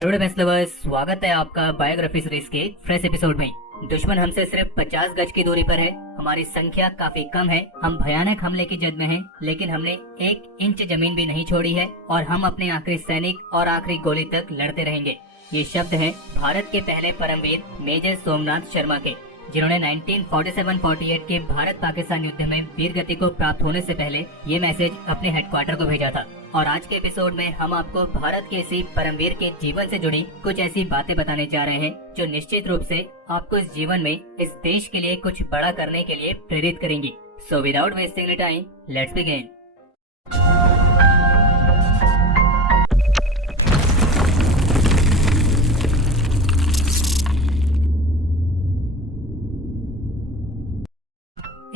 Hello best lovers, स्वागत है आपका बायोग्राफी सीरीज के फ्रेश एपिसोड में। दुश्मन हमसे सिर्फ 50 गज की दूरी पर है, हमारी संख्या काफी कम है, हम भयानक हमले की जद में हैं, लेकिन हमने 1 इंच जमीन भी नहीं छोड़ी है और हम अपने आखिरी सैनिक और आखिरी गोली तक लड़ते रहेंगे। ये शब्द हैं भारत के पहले परमवीर मेजर सोमनाथ शर्मा के, जिन्होंने 1947-48 के भारत पाकिस्तान युद्ध में वीर गति को प्राप्त होने से पहले ये मैसेज अपने हेडक्वार्टर को भेजा था। और आज के एपिसोड में हम आपको भारत के इसी परमवीर के जीवन से जुड़ी कुछ ऐसी बातें बताने जा रहे हैं जो निश्चित रूप से आपको इस जीवन में इस देश के लिए कुछ बड़ा करने के लिए प्रेरित करेंगी। So without wasting time, let's begin.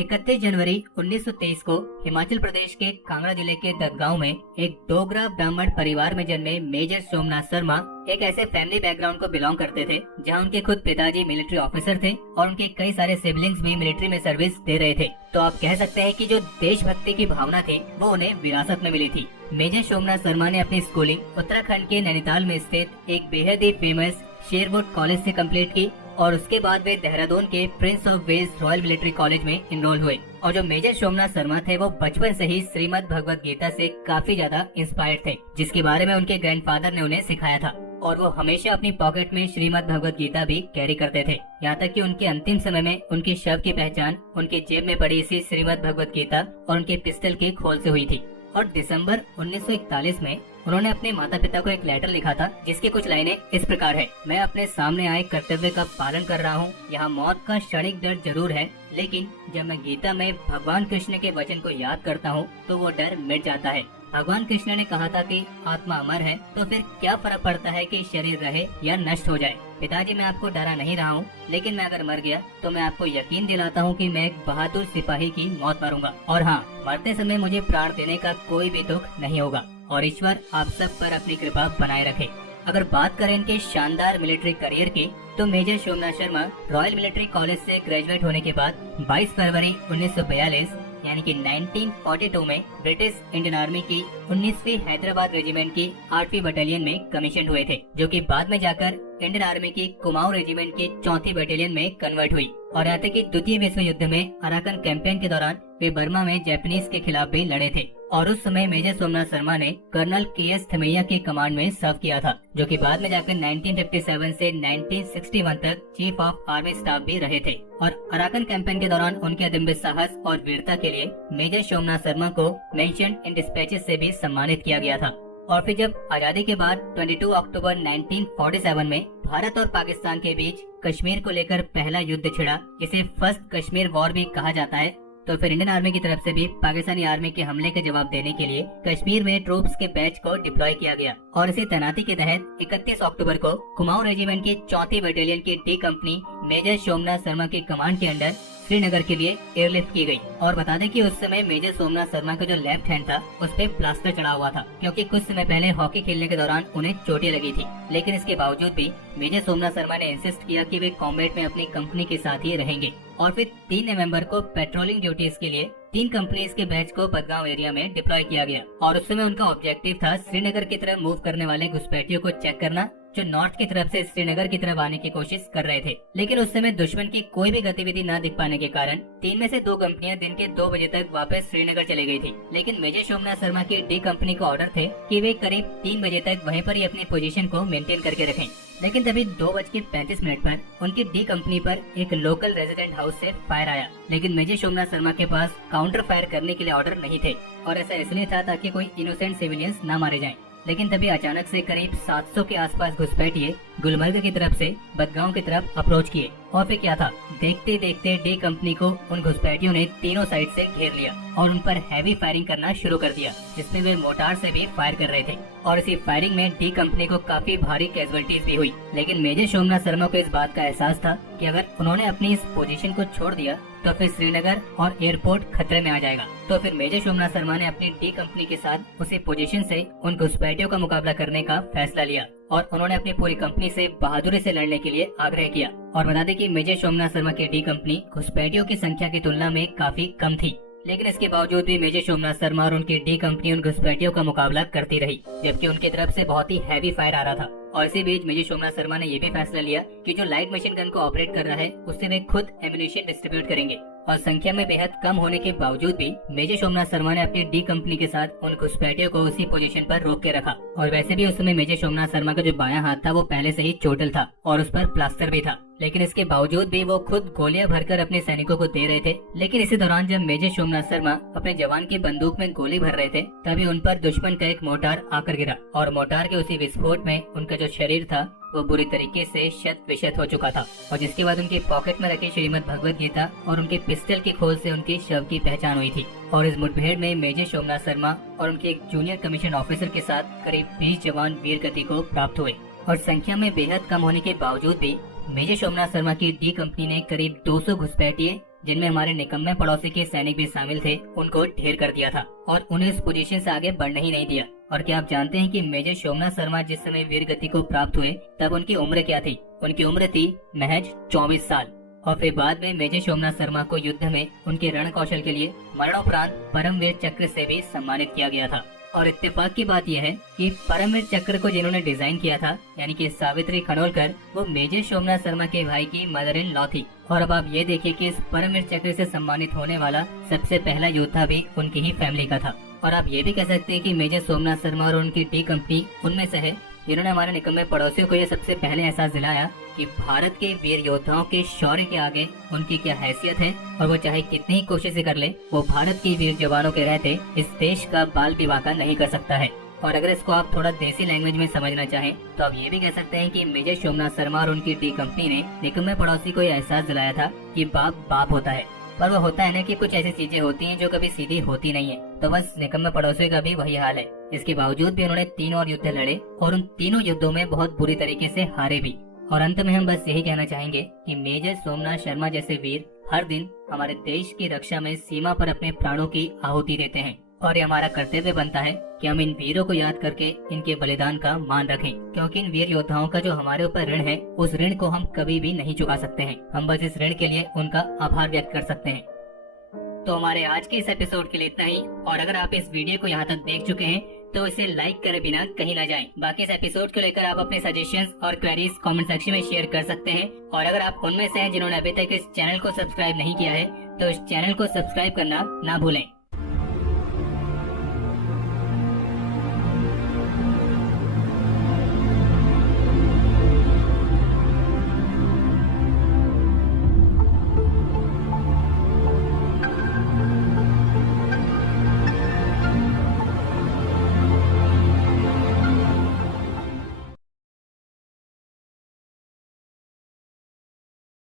इकतीस जनवरी 1923 को हिमाचल प्रदेश के कांगड़ा जिले के ददगांव में एक डोगरा ब्राह्मण परिवार में जन्मे मेजर सोमनाथ शर्मा एक ऐसे फैमिली बैकग्राउंड को बिलोंग करते थे जहां उनके खुद पिताजी मिलिट्री ऑफिसर थे और उनके कई सारे सिबलिंग्स भी मिलिट्री में सर्विस दे रहे थे। तो आप कह सकते हैं कि जो देशभक्ति की भावना थी वो उन्हें विरासत में मिली थी। मेजर सोमनाथ शर्मा ने अपनी स्कूलिंग उत्तराखंड के नैनीताल में स्थित एक बेहद ही फेमस शेरवुड कॉलेज से कंप्लीट की और उसके बाद वे देहरादून के Prince of Wales Royal Military College में इनरोल हुए। और जो मेजर सोमनाथ शर्मा थे वो बचपन से ही श्रीमद् भगवत गीता से काफी ज्यादा इंस्पायर्ड थे, जिसके बारे में उनके ग्रैंडफादर ने उन्हें सिखाया था और वो हमेशा अपनी पॉकेट में श्रीमद् भगवत गीता भी कैरी करते थे। यहाँ तक कि उनके अंतिम समय में उनके शव की पहचान उनके जेब में पड़ी इसी श्रीमद् भगवत गीता और उनके पिस्टल की खोल से हुई थी। और दिसंबर 1941 में उन्होंने अपने माता पिता को एक लेटर लिखा था जिसकी कुछ लाइनें इस प्रकार है। मैं अपने सामने आए कर्तव्य का पालन कर रहा हूँ। यहाँ मौत का क्षणिक डर जरूर है, लेकिन जब मैं गीता में भगवान कृष्ण के वचन को याद करता हूँ तो वो डर मिट जाता है। भगवान कृष्ण ने कहा था कि आत्मा अमर है, तो फिर क्या फर्क पड़ता है कि शरीर रहे या नष्ट हो जाए। पिताजी, मैं आपको डरा नहीं रहा हूँ, लेकिन मैं अगर मर गया तो मैं आपको यकीन दिलाता हूँ कि मैं एक बहादुर सिपाही की मौत मरूंगा और हाँ, मरते समय मुझे प्राण देने का कोई भी दुख नहीं होगा और ईश्वर आप सब पर अपनी कृपा बनाए रखे। अगर बात करें इनके शानदार मिलिट्री करियर की, तो Major Somnath Sharma Royal Military College से ग्रेजुएट होने के बाद 22 फरवरी 1942 यानी कि 1942 में ब्रिटिश इंडियन आर्मी की 19वीं हैदराबाद रेजिमेंट की 8वीं बटालियन में कमीशन हुए थे, जो कि बाद में जाकर इंडियन आर्मी की कुमाऊं रेजिमेंट की 4थी बटालियन में कन्वर्ट हुई। और यहाँ तक कि द्वितीय विश्व युद्ध में अराकन कैंपेन के दौरान वे बर्मा में जापानीज के खिलाफ भी लड़े थे और उस समय मेजर सोमनाथ शर्मा ने कर्नल के.एस. थमैया के कमांड में सर्व किया था, जो कि बाद में जाकर 1957 से 1961 तक चीफ ऑफ आर्मी स्टाफ भी रहे थे। और अराकन कैंपेन के दौरान उनके अदम्य साहस और वीरता के लिए मेजर सोमनाथ शर्मा को मेंशन इन डिस्पैचेस से भी सम्मानित किया गया था। और फिर जब आजादी के बाद 22 अक्टूबर 1947 में भारत और पाकिस्तान के बीच कश्मीर को लेकर पहला युद्ध छिड़ा, जिसे फर्स्ट कश्मीर वॉर भी कहा जाता है, तो फिर इंडियन आर्मी की तरफ से भी पाकिस्तानी आर्मी के हमले के जवाब देने के लिए कश्मीर में ट्रूप्स के बैच को डिप्लॉय किया गया और इसी तैनाती के तहत 31 अक्टूबर को कुमाऊं रेजिमेंट की 4थी बटालियन की D company Major Somnath Sharma की कमांड के अंडर श्रीनगर के लिए एयरलिफ्ट की गई। और बता दें कि उस समय मेजर सोमनाथ शर्मा का जो लेफ्ट हैंड था उस पे प्लास्टर चढ़ा हुआ था, क्योंकि कुछ समय पहले हॉकी खेलने के दौरान उन्हें चोटें लगी थी। लेकिन इसके बावजूद भी मेजर सोमनाथ शर्मा ने इंसिस्ट किया कि वे कॉम्बैट में अपनी कंपनी के साथ ही रहेंगे। और फिर 3 नवंबर को पेट्रोलिंग ड्यूटीज के लिए 3 कंपनीज के बैच को बदगांव एरिया में डिप्लॉय किया गया और उस समय उनका ऑब्जेक्टिव था श्रीनगर की तरफ मूव करने वाले घुसपैठियों को चेक करना, जो नॉर्थ की तरफ से श्रीनगर की तरफ आने की कोशिश कर रहे थे। लेकिन उस समय दुश्मन की कोई भी गतिविधि न दिख पाने के कारण 3 में से 2 कंपनियां दिन के 2 बजे तक वापस श्रीनगर चली गई थी। लेकिन मेजर सोमनाथ शर्मा की डी कंपनी को ऑर्डर थे कि वे करीब 3 बजे तक वहीं पर ही अपनी पोजीशन को मेंटेन करके रखें। लेकिन तभी 2:35 पर उनकी डी कंपनी पर एक लोकल रेजिडेंट हाउस से फायर आया, लेकिन मेजर सोमनाथ शर्मा के पास काउंटर फायर करने के लिए ऑर्डर नहीं थे और ऐसा इसलिए था ताकि कोई इनोसेंट सिविलियंस न मारे जाएं। लेकिन तभी अचानक से करीब 700 के आसपास घुसपैठिए गुलमर्ग की तरफ से बदगांव की तरफ अप्रोच किए और फिर क्या था, देखते देखते डी कंपनी को उन घुसपैठियों ने तीनों साइड से घेर लिया और उन पर हैवी फायरिंग करना शुरू कर दिया, जिसमें वे मोर्टार से भी फायर कर रहे थे। और इसी फायरिंग में डी कंपनी को काफी भारी कैजुअलिटीज भी हुई। लेकिन मेजर सोमनाथ शर्मा को इस बात का एहसास था कि अगर उन्होंने अपनी इस पोजीशन को छोड़ दिया तो फिर श्रीनगर और एयरपोर्ट खतरे में आ जाएगा। तो फिर मेजर सोमनाथ शर्मा ने अपनी डी कंपनी के साथ उसी पोजीशन से उन घुसपैठियों का मुकाबला करने का फैसला लिया और उन्होंने अपनी पूरी कंपनी से बहादुरी से लड़ने के लिए आग्रह किया। और बता दें कि मेजर सोमनाथ शर्मा की डी कंपनी घुसपैठियों की संख्या की तुलना में काफी कम थी, लेकिन इसके बावजूद भी मेजर सोमनाथ शर्मा और उनकी डी कंपनी उन घुसपैठियों का मुकाबला करती रही, जबकि उनकी तरफ से बहुत ही हैवी फायर आ रहा था। और इसी बीच मेजर सोमनाथ शर्मा ने यह भी फैसला लिया कि जो लाइट मशीन गन को ऑपरेट कर रहा है उससे वे खुद एम्यूनिशन डिस्ट्रीब्यूट करेंगे। और संख्या में बेहद कम होने के बावजूद भी मेजर सोमनाथ शर्मा ने अपनी डी कंपनी के साथ उन घुसपैठियों को उसी पोजीशन पर रोक के रखा। और वैसे भी उस समय मेजर सोमनाथ शर्मा का जो बायां हाथ था वो पहले से ही चोटिल था और उस पर प्लास्टर भी था, लेकिन इसके बावजूद भी वो खुद गोलियां भरकर अपने सैनिकों को दे रहे थे। लेकिन इसी दौरान जब मेजर सोमनाथ शर्मा अपने जवान की बंदूक में गोली भर रहे थे, तभी उन पर दुश्मन का एक मोर्टार आकर गिरा और मोर्टार के उसी विस्फोट में उनका जो शरीर था वो बुरी तरीके से शत विशत हो चुका था। और जिसके बाद उनकी पॉकेट में रखी श्रीमद् भगवद गीता और उनके पिस्टल की खोल से उनके शव की पहचान हुई थी। और इस मुठभेड़ में मेजर सोमनाथ शर्मा और उनके एक जूनियर कमीशन ऑफिसर के साथ करीब 20 जवान वीर गति को प्राप्त हुए। और संख्या में बेहद कम होने के बावजूद भी मेजर सोमनाथ शर्मा की डी कंपनी ने करीब 200 घुसपैठिए, जिनमें हमारे निकम्मे पड़ोसी के सैनिक भी शामिल थे, उनको ढेर कर दिया था और उन्हें इस पोजीशन से आगे बढ़ने ही नहीं दिया। और क्या आप जानते हैं कि मेजर सोमनाथ शर्मा जिस समय वीर गति को प्राप्त हुए तब उनकी उम्र क्या थी? उनकी उम्र थी महज 24 साल। और फिर बाद में मेजर सोमनाथ शर्मा को युद्ध में उनके रण कौशल के लिए मरणोपरांत परमवीर चक्र से भी सम्मानित किया गया था। और इत्तेफाक की बात यह है कि परमवीर चक्र को जिन्होंने डिजाइन किया था, यानी कि सावित्री खनोलकर, वो मेजर सोमनाथ शर्मा के भाई की मदर इन लॉ थी। और अब आप ये देखिए कि इस परमवीर चक्र से सम्मानित होने वाला सबसे पहला योद्धा भी उनकी ही फैमिली का था। और आप ये भी कह सकते हैं कि मेजर सोमनाथ शर्मा और उनकी डी कंपनी उनमें से है जिन्होंने हमारे निकम्मे पड़ोसियों को ये सबसे पहले एहसास दिलाया कि भारत के वीर योद्धाओं के शौर्य के आगे उनकी क्या हैसियत है, और वो चाहे कितनी ही कोशिशें कर ले, वो भारत के वीर जवानों के रहते इस देश का बाल विवाह नहीं कर सकता है। और अगर इसको आप थोड़ा देसी लैंग्वेज में समझना चाहें तो आप ये भी कह सकते हैं कि मेजर सोमनाथ शर्मा और उनकी डी कंपनी ने निकम्मे पड़ोसी को यह एहसास दिलाया था कि बाप बाप होता है। पर वो होता है ना कि कुछ ऐसी चीजें होती हैं जो कभी सीधी होती नहीं है, तो बस निकम्मे पड़ोसियों का भी वही हाल है। इसके बावजूद भी उन्होंने 3 और युद्ध लड़े और उन तीनों युद्धों में बहुत बुरी तरीके से हारे भी। और अंत में हम बस यही कहना चाहेंगे कि मेजर सोमनाथ शर्मा जैसे वीर हर दिन हमारे देश की रक्षा में सीमा पर अपने प्राणों की आहुति देते हैं। और ये हमारा कर्तव्य बनता है कि हम इन वीरों को याद करके इनके बलिदान का मान रखें, क्योंकि इन वीर योद्धाओं का जो हमारे ऊपर ऋण है उस ऋण को हम कभी भी नहीं चुका सकते हैं। हम बस इस ऋण के लिए उनका आभार व्यक्त कर सकते हैं। तो हमारे आज के इस एपिसोड के लिए इतना ही। और अगर आप इस वीडियो को यहाँ तक देख चुके हैं तो इसे लाइक करे बिना कहीं ना जाएं। बाकी इस एपिसोड को लेकर आप अपने सजेशंस और क्वेरीज कमेंट सेक्शन में शेयर कर सकते हैं। और अगर आप उनमें से हैं जिन्होंने अभी तक इस चैनल को सब्सक्राइब नहीं किया है तो इस चैनल को सब्सक्राइब करना ना भूलें।